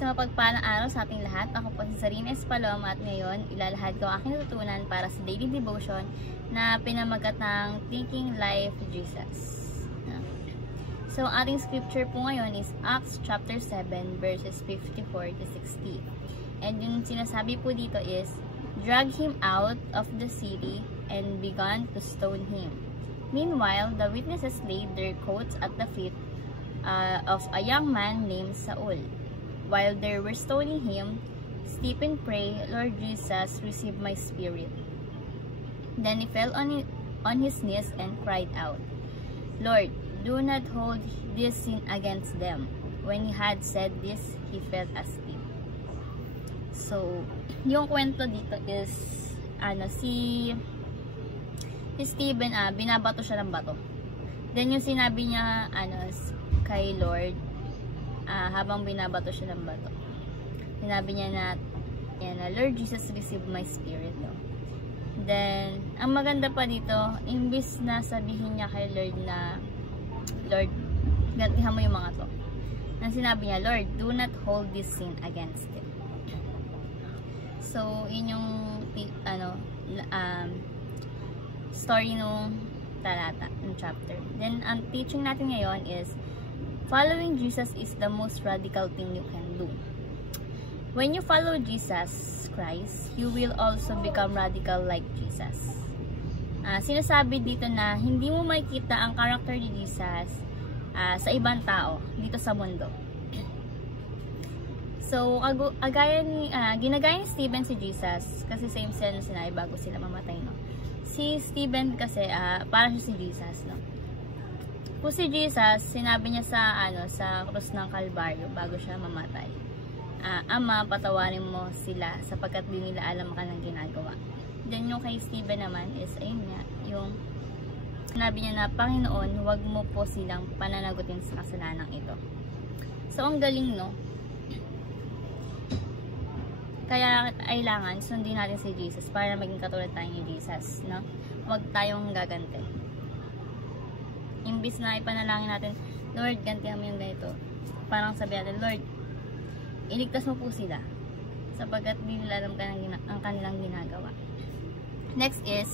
Sa mapagpalang araw sa ating lahat, ako po si Zarina Espaloma at ngayon ilalahad ko ang aking natutunan para sa daily devotion na pinamagat ng Thinking Life Jesus. So, ang ating scripture po ngayon is Acts chapter 7 verses 54 to 60. And yung sinasabi po dito is, drag him out of the city and began to stone him. Meanwhile, the witnesses laid their coats at the feet of a young man named Saul. While they were stoning him, Stephen prayed, Lord Jesus, receive my spirit. Then he fell on his knees and cried out, Lord, do not hold this sin against them. When he had said this, he fell asleep. So, yung kwento dito is, si Stephen, binabato siya ng bato. Then yung sinabi niya, kay Lord, habang binabato siya ng bato, sinabi niya na, Lord Jesus, receive my spirit. No? Then, ang maganda pa dito, imbis na sabihin niya kay Lord na, Lord, gantihan mo yung mga to. Ang sinabi niya, Lord, do not hold this sin against it. So, yun yung, story nung talata, ng chapter. Then, ang teaching natin ngayon is, following Jesus is the most radical thing you can do. When you follow Jesus Christ, you will also become radical like Jesus. Sinasabi dito na hindi mo makikita ang character ni Jesus sa ibang tao dito sa mundo. So, ginagaya ni Stephen si Jesus kasi same sila na sinabi bago sila mamatay, no? Si Stephen kasi parang siya si Jesus, no? Kung si Jesus, sinabi niya sa krus ng Kalbaryo bago siya mamatay, Ama, patawarin mo sila sapagkat di nila alam ang kanilang ginagawa. Then yung kay Stephen naman is, ayun nga, yung sinabi niya na, Panginoon, huwag mo po silang pananagutin sa kasalanang ito. So, ang galing, no? Kaya kailangan sundin natin si Jesus para maging katulad tayo ni Jesus, no? Huwag tayong gagante. Imbis na ipanalangin natin, Lord, gantihan mo yung ganito. Parang sabi natin, Lord, iligtas mo po sila sapagkat di nila alam ang kanilang ginagawa. Next is,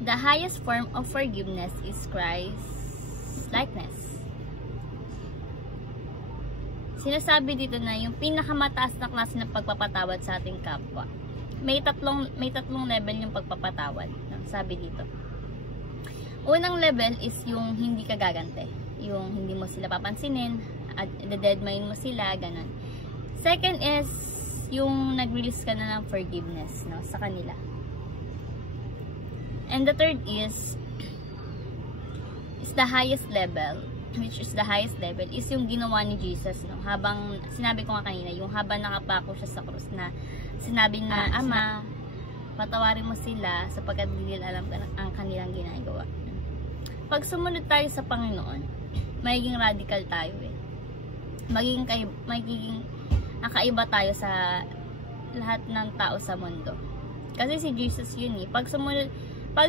the highest form of forgiveness is Christ's likeness. Sinasabi dito na yung pinakamataas na klase ng pagpapatawad sa ating kapwa. May tatlong level yung pagpapatawad. Sabi dito. Unang level is yung hindi ka gagante. Yung hindi mo sila papansinin, at deadmine mo sila, ganun. Second is yung nag-release ka na ng forgiveness, no, sa kanila. And the third is the highest level, which is the highest level, is yung ginawa ni Jesus, no. Habang, sinabi ko nga kanina, yung habang nakapako siya sa krus na sinabi na, Ama, patawarin mo sila sapagkat hindi nila alam ang kanilang ginagawa. Pag sumunod tayo sa Panginoon, magiging radical tayo eh. Magiging kakaiba tayo sa lahat ng tao sa mundo. Kasi si Jesus yun eh. Pag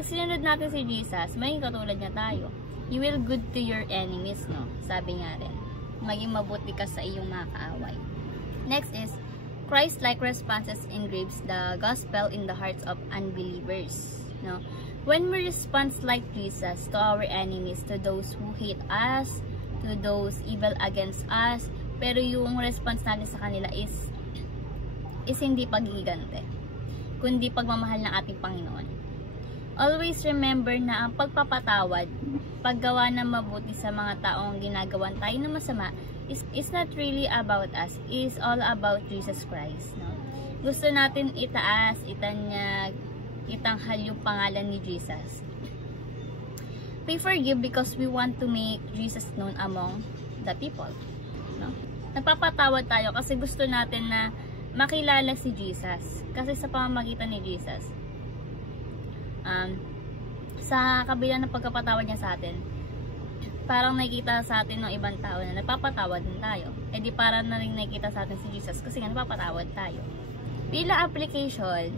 sinunod natin si Jesus, magiging katulad niya tayo. You will good to your enemies, no? Sabi nga rin. Maging mabuti ka sa iyong mga kaaway. Next is, Christ-like responses engraves the gospel in the hearts of unbelievers, no? When we respond like Jesus to our enemies, to those who hate us, to those evil against us, pero yung response natin sa kanila is hindi pagigigante, kundi pagmamahal ng ating Panginoon. Always remember na ang pagpapatawad, paggawa ng mabuti sa mga taong ginagawan tayo ng masama, is not really about us, is all about Jesus Christ, no? Gusto natin itaas, itanyag, itanghal yung pangalan ni Jesus. We forgive because we want to make Jesus known among the people, no? Nagpapatawad tayo kasi gusto natin na makilala si Jesus. Kasi sa pamamagitan ni Jesus, sa kabila ng pagkapatawad niya sa atin, parang nakikita sa atin ng ibang tao na nagpapatawad din tayo. E di parang na rin nakikita sa atin si Jesus kasi nga nagpapatawad tayo. Bila application,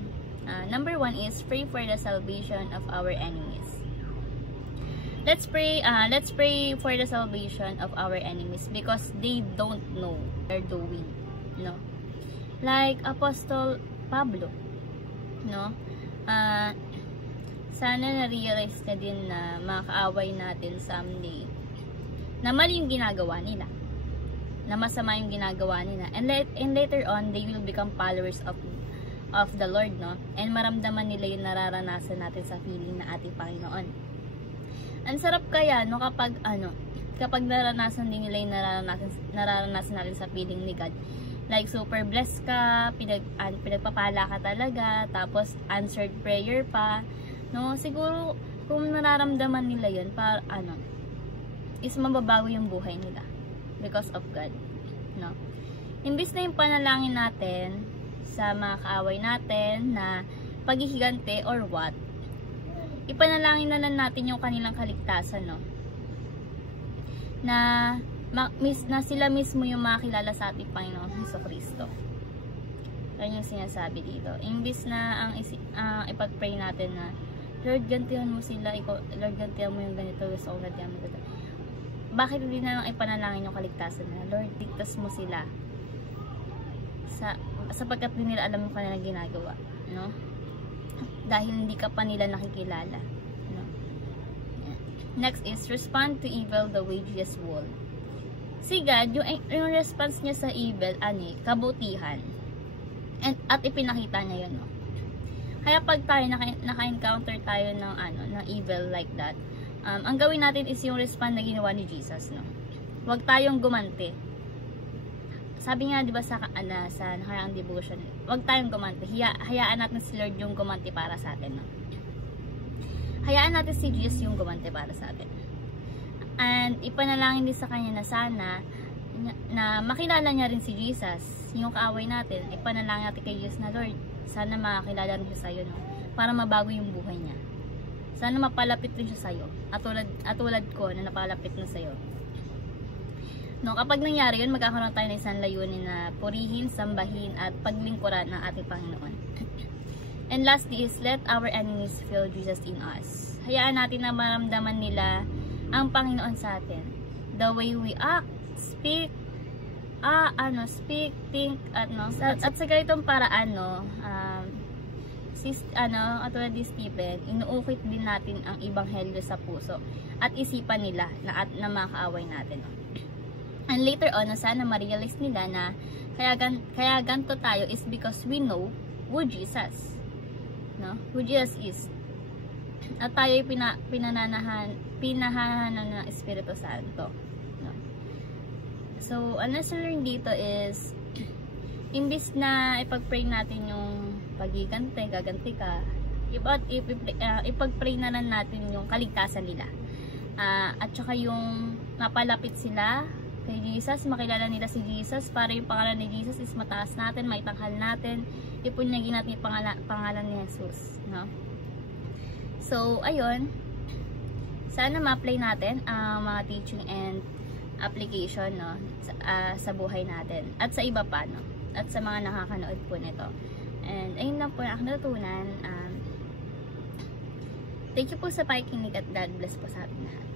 number 1 is pray for the salvation of our enemies. Let's pray for the salvation of our enemies because they don't know what they're doing. no? Like Apostle Pablo, no? Sana na-realize na din na mga kaaway natin someday na mali yung ginagawa nila, na masama yung ginagawa nila, and later on they will become followers of the Lord, no? And maramdaman nila yung nararanasan natin sa feeling na ating Panginoon. Ang sarap kaya, no, kapag naranasan din nila yung nararanasan natin sa feeling ni God. Like, super blessed ka, pinagpapala ka talaga, tapos answered prayer pa, no? Siguro, kung nararamdaman nila yun, is mababago yung buhay nila because of God, no? Imbis na yung panalangin natin sa mga kaaway natin na paghihigante or what, ipanalangin na lang natin yung kanilang kaligtasan, no? Na sila mismo yung makilala sa ating Panginoon Jesucristo. Yan yung sinasabi dito. Imbis na ang ipag-pray natin na, Lord, gantihan mo sila, Lord, gantihan mo yung ganito, so gantihan mo ganito. Bakit hindi na lang ipanalangin yung kaligtasan na, Lord, ligtas mo sila sapagkat hindi nila alam yung kanilang ginagawa, no? Dahil hindi ka pa nila nakikilala, no? Next is, respond to evil the way Jesus would. Si God, yung response niya sa evil, kabutihan. At ipinakita niya yun, no? Kaya pag tayo naka-encounter tayo ng evil like that, ang gawin natin is yung response na ginawa ni Jesus, no? Huwag tayong gumante. Sabi nga, di ba, sa nakaraang devotion, huwag tayong gumante. Hayaan natin si Lord yung gumante para sa atin, no? Hayaan natin si Jesus yung gumante para sa atin. And ipanalangin din sa kanya na sana na makilala niya rin si Jesus, yung kaaway natin. Ipanalangin natin kay Jesus na, Lord, sana makakilala rin siya sa'yo, no? Para mabago yung buhay niya. Sana mapalapit rin siya sa'yo. At tulad ko na napalapit na sa'yo. No, kapag nangyari yun, magkakaroon tayo ng isang layunin na purihin, sambahin, at paglingkuran ng ating Panginoon. And lastly is, let our enemies feel Jesus in us. Hayaan natin na maramdaman nila ang Panginoon sa atin. The way we act, speak, think, at sa ganitong paraan, no, katulad ni Stephen, inuukit din natin ang ebanghelyo sa puso at isipan nila na mga kaaway natin, no? And later on, sana ma-realize nila na kaya ganito tayo is because we know who Jesus, no? Who Jesus is. At tayo pinahahanan ng Espiritu Santo, no? So, ang nasa-learn dito is, imbis na ipag-pray natin yung gaganti ka, ipag-pray na lang natin yung kaligtasan nila. At saka yung mapalapit sila kay Jesus, makilala nila si Jesus, para yung pangalan ni Jesus is mataas natin, maitanghal natin, ipunyagin natin yung pangalan ni Jesus, no? So, ayun, sana ma-apply natin ang mga teaching and application, no, sa buhay natin at sa iba pa, no, at sa mga nakakanood po nito. And ayun lang po ang aking natutunan. Thank you po sa pakikinig at God bless po sa ating lahat.